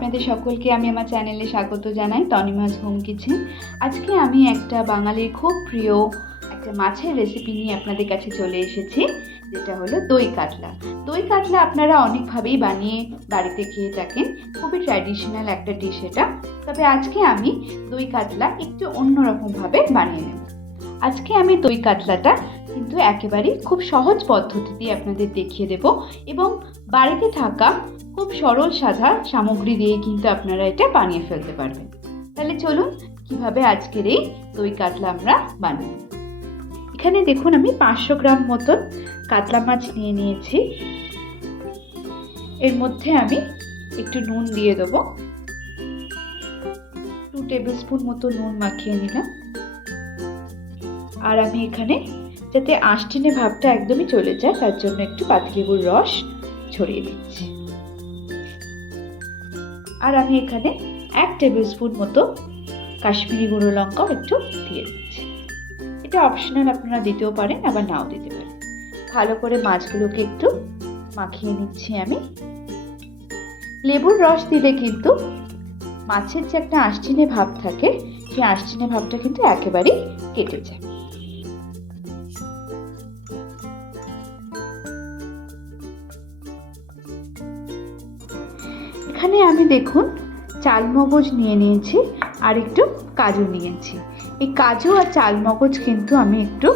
আপনাদের সকলকে আমি আমার চ্যানেলে স্বাগত জানাই তনিমাজ হোম কিচেন। আজকে আমি একটা বাঙালির খুব প্রিয় একটা মাছের রেসিপি নিয়ে আপনাদের কাছে চলে এসেছি, যেটা হলো দই কাতলা। দই কাতলা আপনারা অনেকভাবেই বানিয়ে বাড়িতে খেয়ে থাকেন, খুবই ট্র্যাডিশনাল একটা ডিশ এটা। তবে আজকে আমি দই কাতলা একটু অন্যরকমভাবে বানিয়ে নেব। আজকে আমি দই কাতলাটা কিন্তু একেবারেই খুব সহজ পদ্ধতিতে আপনাদের দেখিয়ে দেব এবং বাড়িতে থাকা খুব সরল সাদা সামগ্রী দিয়ে কিন্তু আপনারা এটা বানিয়ে ফেলতে পারবেন। তাহলে চলুন কীভাবে আজকের এই দই কাতলা আমরা বানাই। এখানে দেখুন আমি পাঁচশো গ্রাম মতন কাতলা মাছ নিয়ে নিয়েছি। এর মধ্যে আমি একটু নুন দিয়ে দেবো। টু টেবিল স্পুন মতো নুন মাখিয়ে নিলাম। আর আমি এখানে যাতে আঁশটিনে ভাবটা একদমই চলে যায়, তার জন্য একটু পাতিলেবুর রস ছড়িয়ে দিচ্ছি। আর আমি এখানে এক টেবিল স্পুন মতো কাশ্মীরি গুঁড়ো লঙ্কাও একটু দিয়ে দিচ্ছি। এটা অপশনাল আপনারা দিতেও পারেন, আবার নাও দিতে পারেন। ভালো করে মাছগুলোকে একটু মাখিয়ে নিচ্ছি আমি। লেবুর রস দিলে কিন্তু মাছের যে একটা আঁশচিনে ভাব থাকে, সেই আঁশচিনে ভাবটা কিন্তু একেবারেই কেটে যায়। এখানে আমি দেখুন, চালমগজ নিয়ে নিয়েছি আর একটু কাজু নিয়েছি। এই কাজু আর চালমগজ কিন্তু আমি একটু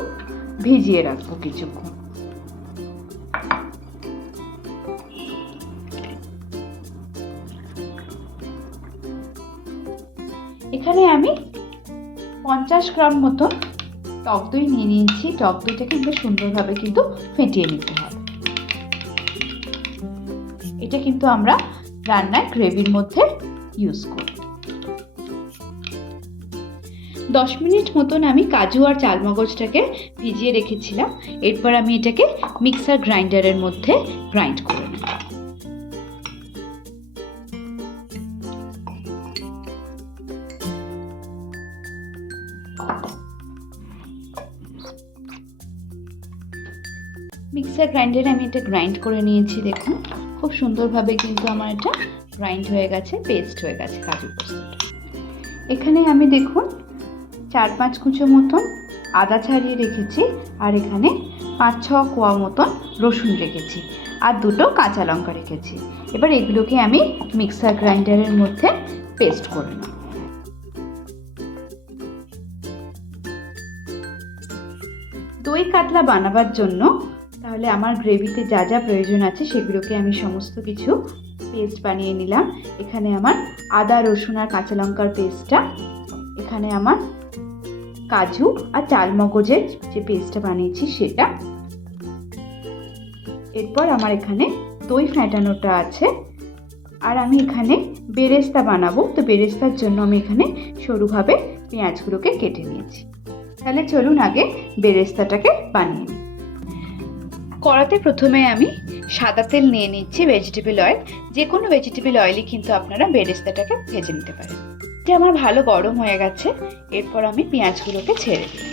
ভিজিয়ে রাখব কিছুক্ষণ। এখানে আমি পঞ্চাশ গ্রাম মতো টক দই নিয়ে নিয়েছি। টক দইটা কিন্তু সুন্দরভাবে কিন্তু ফেটিয়ে নিতে হবে। এটা কিন্তু আমরা রান্নার গ্রেভির মধ্যে ইউজ করব দশ মিনিট মতন আমি কাজু আর চালমগজটাকে ভিজিয়ে রেখেছিলাম। এরপর আমি এটাকে মিক্সার গ্রাইন্ডারের মধ্যে গ্রাইন্ড করে মিক্সার গ্রাইন্ডারে আমি এটা গ্রাইন্ড করে নিয়েছি, দেখুন। খুব সুন্দরভাবে কিন্তু আমার এটা গ্রাইন্ড হয়ে গেছে পেস্ট হয়ে গেছে কাজু পোস্তটা। এখানে আমি দেখুন, চার পাঁচ কুচো মতন আদা ছাড়িয়ে রেখেছি আর এখানে পাঁচ ছ কোয়া মতন রসুন রেখেছি আর দুটো কাঁচা লঙ্কা রেখেছি। এবার এগুলোকে আমি মিক্সার গ্রাইন্ডারের মধ্যে পেস্ট করে নেব। দই কাতলা বানাবার জন্য তাহলে আমার গ্রেভিতে যা যা প্রয়োজন আছে সেগুলোকে আমি সমস্ত কিছু পেস্ট বানিয়ে নিলাম। এখানে আমার আদা, রসুন আর কাঁচা লঙ্কার পেস্টটা এখানে আমার কাজু আর চাল মগজের যে পেস্টটা বানিয়েছি সেটা। এরপর আমার এখানে দই ফ্যাটানোটা আছে। আর আমি এখানে বেরেস্তা বানাবো। তো বেরেস্তার জন্য আমি এখানে সরুভাবে পেঁয়াজগুলোকে কেটে নিয়েছি। তাহলে চলুন আগে বেরেস্তাটাকে বানিয়ে নিই। কড়াতে প্রথমে আমি সাদা তেল নিয়ে নিচ্ছি ভেজিটেবল অয়েল যে কোনো ভেজিটেবল অয়েলই কিন্তু আপনারা বেরেস্তাটাকে ভেজে নিতে পারেন। এটা আমার ভালো গরম হয়ে গেছে, এরপর আমি পেঁয়াজগুলোকে ছেড়ে দিই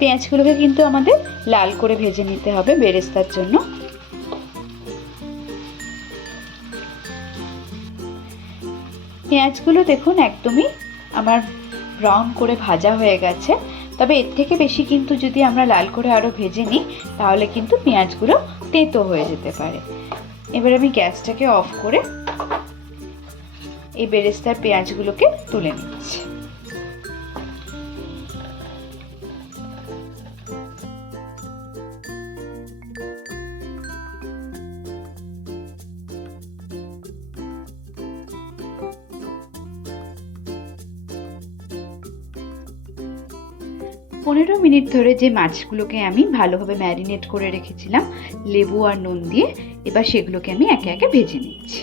পেঁয়াজগুলোকে কিন্তু আমাদের লাল করে ভেজে নিতে হবে বেরেস্তার জন্য। পেঁয়াজগুলো দেখুন একদমই আমার ব্রাউন করে ভাজা হয়ে গেছে। তবে এর থেকে বেশি কিন্তু যদি আমরা লাল করে আরও ভেজে নিই, তাহলে কিন্তু পেঁয়াজগুলো তেঁতো হয়ে যেতে পারে। এবার আমি গ্যাসটাকে অফ করে এই বেরেস্তার পেঁয়াজগুলোকে তুলে নিচ্ছি। পনেরো মিনিট ধরে যে মাছগুলোকে আমি ভালোভাবে ম্যারিনেট করে রেখেছিলাম, লেবু আর নুন দিয়ে, এবার সেগুলোকে আমি একে একে ভেজে নিচ্ছি।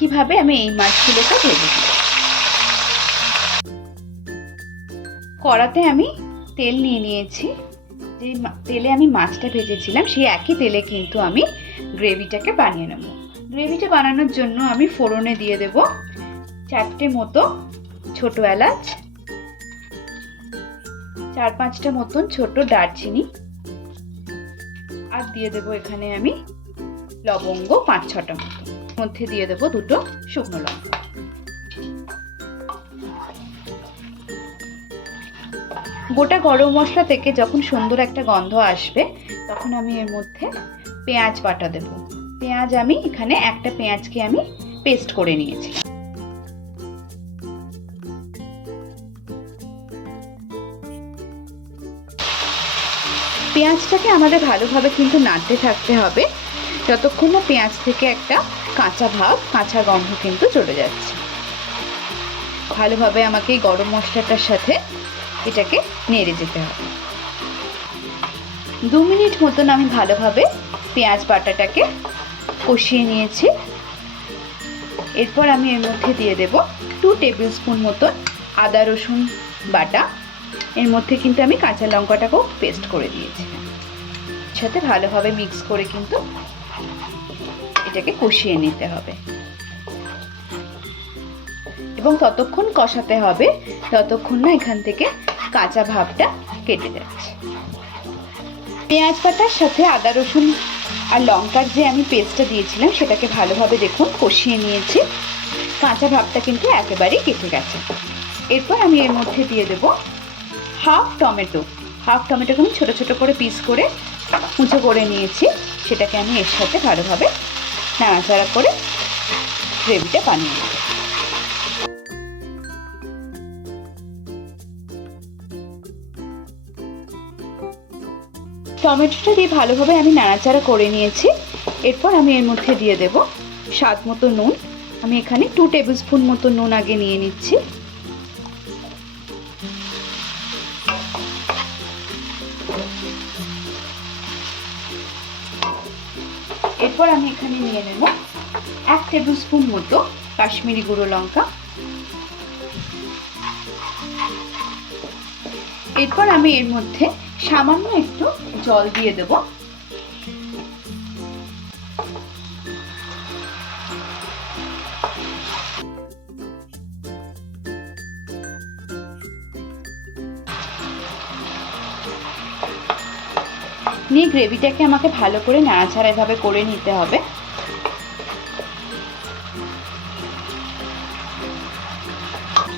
একইভাবে আমি এই মাছগুলোকে ভেজে দেবো কড়াতে আমি তেল নিয়ে নিয়েছি। যে তেলে আমি মাছটা ভেজেছিলাম, সেই একই তেলে কিন্তু আমি গ্রেভিটাকে বানিয়ে নেব। গ্রেভিটা বানানোর জন্য আমি ফোড়নে দিয়ে দেব চারটে মতো ছোট এলাচ, চার পাঁচটা মতন ছোট দারচিনি, আর দিয়ে দেবো এখানে আমি লবঙ্গ পাঁচ ছটা মতো মধ্যে দিয়ে দেবো দুটো শুকনো লঙ্কা। গোটা গরম মশলা থেকে যখন সুন্দর একটা গন্ধ আসবে, তখন আমি এর মধ্যে পেঁয়াজ বাটা দেব। পেঁয়াজ আমি এখানে একটা পেঁয়াজকে আমি পেস্ট করে নিয়েছি। পেঁয়াজটাকে আমাদের ভালোভাবে কিন্তু নাড়তে থাকতে হবে। যতক্ষণ না পেঁয়াজ থেকে একটা কাঁচা ভাব, কাঁচা গন্ধ কিন্তু চলে যাচ্ছে। ভালোভাবে আমাকে এই গরম মশলাটার সাথে এটাকে নেড়ে যেতে হবে। দু মিনিট মতন আমি ভালোভাবে পেঁয়াজ বাটাটাকে কষিয়ে নিয়েছি। এরপর আমি এর মধ্যে দিয়ে দেব টু টেবিল স্পুন মতন আদা রসুন বাটা। এর মধ্যে কিন্তু আমি কাঁচা লঙ্কাটাকেও পেস্ট করে দিয়েছি। সাথে ভালোভাবে মিক্স করে কিন্তু এটাকে কষিয়ে নিতে হবে। এবং ততক্ষণ কষাতে হবে, ততক্ষণ না এখান থেকে কাঁচা ভাবটা কেটে যাচ্ছে। পেঁয়াজ পাতার সাথে আদা, রসুন আর লঙ্কার যে আমি পেস্টটা দিয়েছিলাম, সেটাকে ভালোভাবে দেখুন, কষিয়ে নিয়েছি। কাঁচা ভাবটা কিন্তু একেবারেই কেটে গেছে। এরপর আমি এর মধ্যে দিয়ে দেব হাফ টমেটো। হাফ টমেটোকে আমি ছোটো ছোটো করে পিস করে কুচো করে নিয়েছি। সেটাকে আমি এর সাথে ভালোভাবে নাড়াচাড়া করে গ্রেভিটা বানিয়ে নেব। টমেটোটা দিয়ে ভালোভাবে আমি নাড়াচাড়া করে নিয়েছি। এরপর আমি এর মধ্যে দিয়ে দেব স্বাদ মতো নুন। আমি এখানে টু টেবিল স্পুন মতো নুন আগে নিয়ে নিচ্ছি। এরপর আমি এখানে নিয়ে নেব এক টেবিল স্পুন মতো কাশ্মীরি গুঁড়ো লঙ্কা। এরপর আমি এর মধ্যে সামান্য একটু জল দিয়ে দেব। নিয়ে গ্রেভিটাকে আমাকে ভালো করে নাড়াচাড়া এভাবে করে নিতে হবে।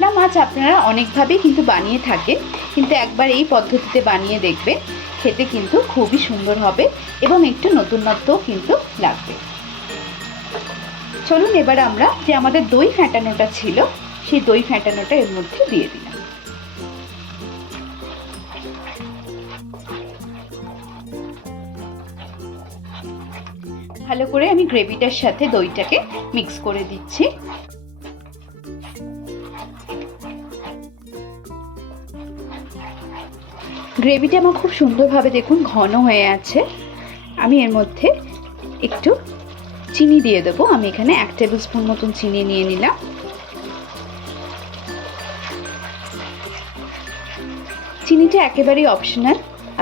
না, মাছ আপনারা অনেকভাবেই কিন্তু বানিয়ে থাকেন, কিন্তু একবার এই পদ্ধতিতে বানিয়ে দেখবেন, খেতে কিন্তু খুবই সুন্দর হবে এবং একটু নতুনত্বও কিন্তু লাগবে। চলুন এবার আমরা যে আমাদের দই ফ্যাটানোটা ছিল, সেই দই ফ্যাটানোটা এর মধ্যে দিয়ে দিলাম। ভালো করে আমি গ্রেভিটার সাথে দইটাকে মিক্স করে দিচ্ছি। গ্রেভিটা আমার খুব সুন্দরভাবে দেখুন ঘন হয়ে আছে। আমি এর মধ্যে একটু চিনি দিয়ে দেবো। আমি এখানে এক টেবিল স্পুন মতন চিনি নিয়ে নিলাম। চিনিটা একেবারেই অপশনাল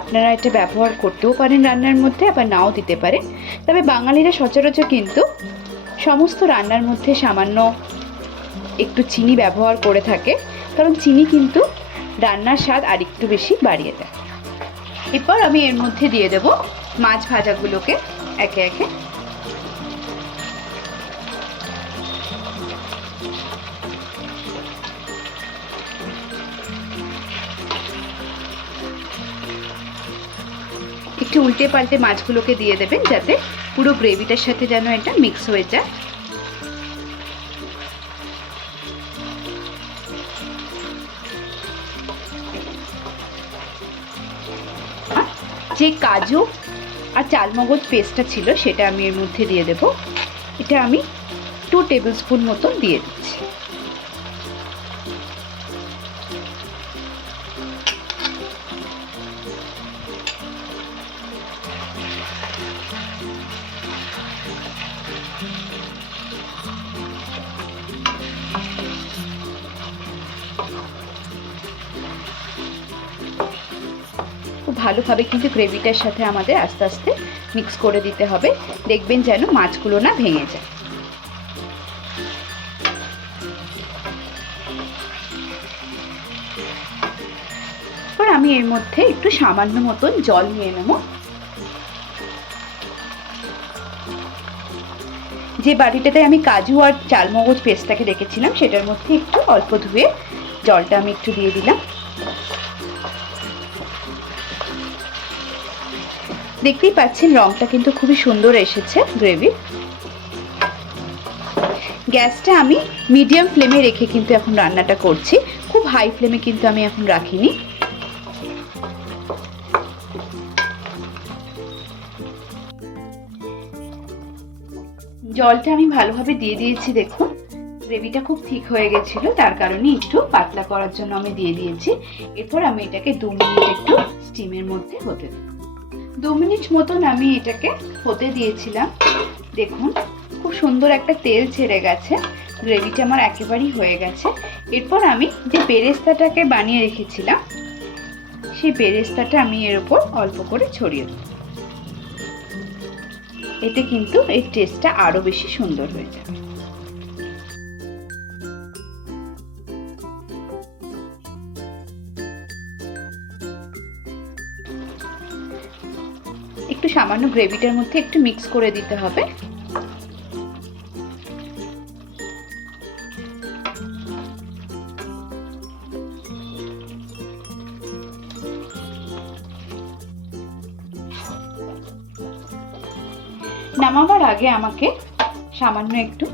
আপনারা এটা ব্যবহার করতেও পারেন রান্নার মধ্যে, আবার নাও দিতে পারেন। তবে বাঙালিরা সচরাচর কিন্তু সমস্ত রান্নার মধ্যে সামান্য একটু চিনি ব্যবহার করে থাকে, কারণ চিনি কিন্তু রান্নার স্বাদ আর একটু বেশি বাড়িয়ে দেয়। এরপর আমি এর মধ্যে দিয়ে দেব মাছ ভাজাগুলোকে একে একে। একটু উল্টে পাল্টে মাছগুলোকে দিয়ে দেবেন যাতে পুরো গ্রেভিটার সাথে যেন এটা মিক্স হয়ে যায়। যে কাজু আর চালমগজ পেস্টটা ছিল সেটা আমি এর মধ্যে দিয়ে দেব। এটা আমি টু টেবিল স্পুন মতন দিয়ে দিচ্ছি। খুব ভালোভাবে কিন্তু গ্রেভিটার সাথে আমাদের আস্তে আস্তে মিক্স করে দিতে হবে। দেখবেন যেন মাছগুলো না ভেঙে যায়। এবার আমি এর মধ্যে একটু সামান্য মতন জল নিয়ে নেব। যে বাটিটাতে আমি কাজু আর চালমগজ পেস্টটাকে রেখেছিলাম, সেটার মধ্যে একটু অল্প ধুয়ে জলটা আমি একটু দিয়ে দিলাম। দেখতেই পাচ্ছেন রংটা কিন্তু খুবই সুন্দর এসেছে গ্রেভির। গ্যাসটা আমি মিডিয়াম ফ্লেমে রেখে কিন্তু এখন রান্নাটা করছি। খুব হাই ফ্লেমে কিন্তু আমি এখন রাখিনি। জলটা আমি ভালোভাবে দিয়ে দিয়েছি, দেখুন। গ্রেভিটা খুব ঠিক হয়ে গেছিল, তার কারণে একটু পাতলা করার জন্য আমি দিয়ে দিয়েছি। এরপর আমি এটাকে দু মিনিট একটু স্টিমের মধ্যে হতে দেব। দু মিনিট মতন আমি এটাকে হতে দিয়েছিলাম। দেখুন, খুব সুন্দর একটা তেল ছেড়ে গেছে। গ্রেভিটা আমার একেবারেই হয়ে গেছে। এরপর আমি যে বেরেস্তাটাকে বানিয়ে রেখেছিলাম, সেই বেরেস্তাটা আমি এর উপর অল্প করে ছড়িয়ে দেবো। এতে কিন্তু এই টেস্টটা আরও বেশি সুন্দর হয়ে যাবে একটু সামান্য গ্রেভিটার মধ্যে একটু মিক্স করে দিতে হবে। নামাবার আগে আমাকে সামান্য একটু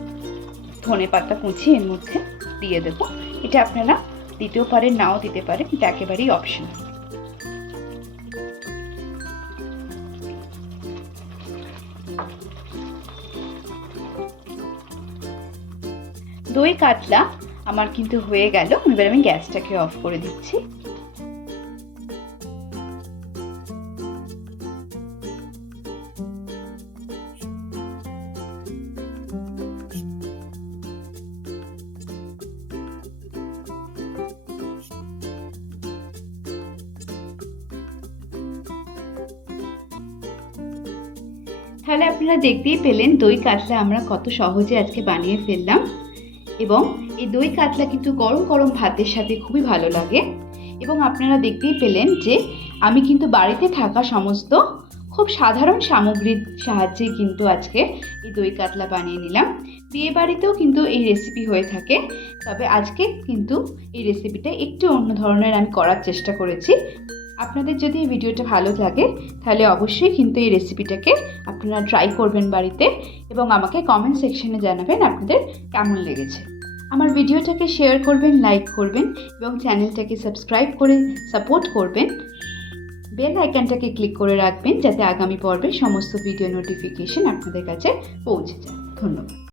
ধনে পাতা কুচি এর মধ্যে দিয়ে দেব। এটা আপনারা দিতেও পারেন, নাও দিতে পারেন এটা একেবারেই অপশনাল দই কাতলা আমার কিন্তু হয়ে গেল, এবার আমি গ্যাসটাকে অফ করে দিচ্ছি। তাহলে আপনারা দেখতেই পেলেন দই কাতলা আমরা কত সহজে আজকে বানিয়ে ফেললাম। এবং এই দই কাতলা কিন্তু গরম গরম ভাতের সাথে খুবই ভালো লাগে। এবং আপনারা দেখতেই পেলেন যে আমি কিন্তু বাড়িতে থাকা সমস্ত খুব সাধারণ সামগ্রীর সাহায্যে কিন্তু আজকে এই দই কাতলা বানিয়ে নিলাম। বিয়ে বাড়িতেও কিন্তু এই রেসিপি হয়ে থাকে। তবে আজকে কিন্তু এই রেসিপিটা একটু অন্য ধরনের আমি করার চেষ্টা করেছি। আপনাদের যদি এই ভিডিওটা ভালো লাগে, তাহলে অবশ্যই কিন্তু এই রেসিপিটাকে আপনারা ট্রাই করবেন বাড়িতে এবং আমাকে কমেন্ট সেকশনে জানাবেন আপনাদের কেমন লেগেছে। আমার ভিডিওটাকে শেয়ার করবেন লাইক করবেন এবং চ্যানেলটাকে সাবস্ক্রাইব করে সাপোর্ট করবেন। বেল আইকনটাকে ক্লিক করে রাখবেন যাতে আগামী পর্বে সমস্ত ভিডিও নোটিফিকেশন আপনাদের কাছে পৌঁছে যায়। ধন্যবাদ।